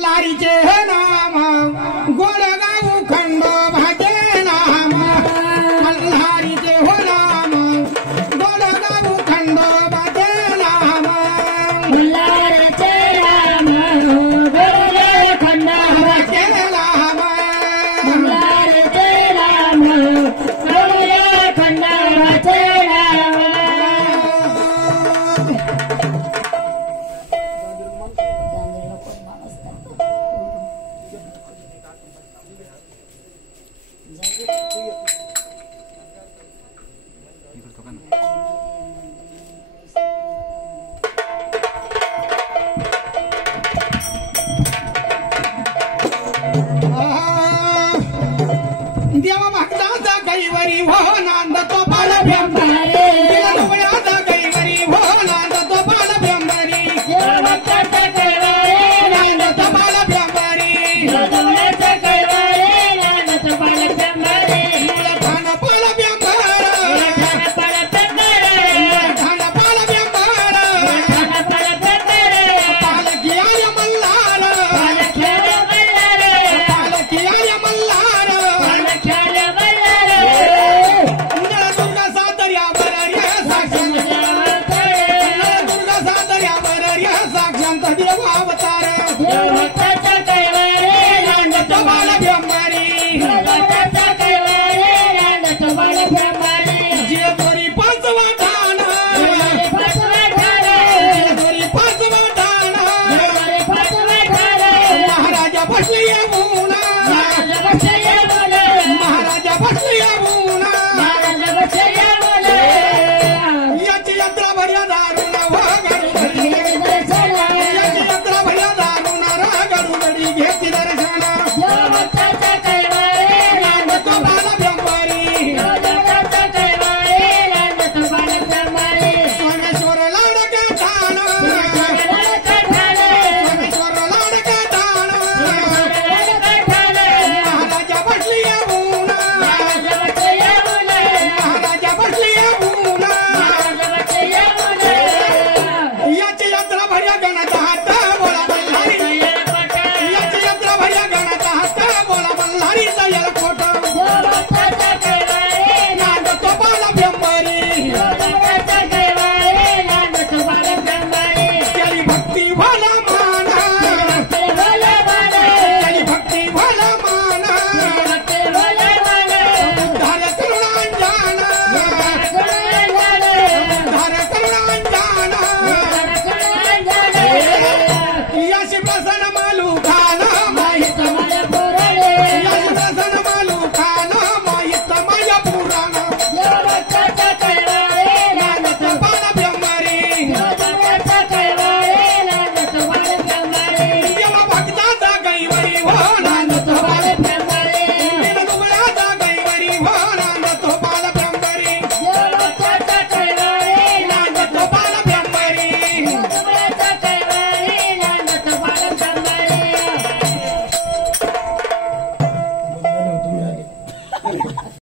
मल्हारीचे नाम गोडगाव खंडोबाचे नाम मल्हारीचे हो नाम गोडगाव खंडोबाचे नाम मल्हारीचे नाम गोडगाव खंडोबाचे नाम मल्हारीचे नाम गोडगाव खंडोबाचे नाम देवा भक्ताचा कैवरी हो नांद तो बाळ ब्रह्मरी देवाचा कैवरी हो नांद तो बाळ ब्रह्मरी भक्ताचा कैवरी नांद तो बाळ ब्रह्मरी देवाचा कैवरी नांद तो बाळ ब्रह्मरी ठाण बाळ ब्रह्मर ठाण बाळ ब्रह्मर पालकी आय मल्हार पालकी आय मल्हार दुर्गा सादर्यावर रे साक्षात दुर्गा सादर्यावर रे साक्षात देव अवतार भक्ताचा कैवरी नांद तो बाळ ब्रह्मरी भक्ताचा कैवरी नांद तो बाळ ब्रह्मरी जे दोरी पाचवा ठाण दोरी पाचवा ठाण महाराजा बसले येऊन महाराजा बसले येऊन याची यात्रा भर्या दारुण व गडू याची यात्रा भर्या दारुण रा गडू गडी घेते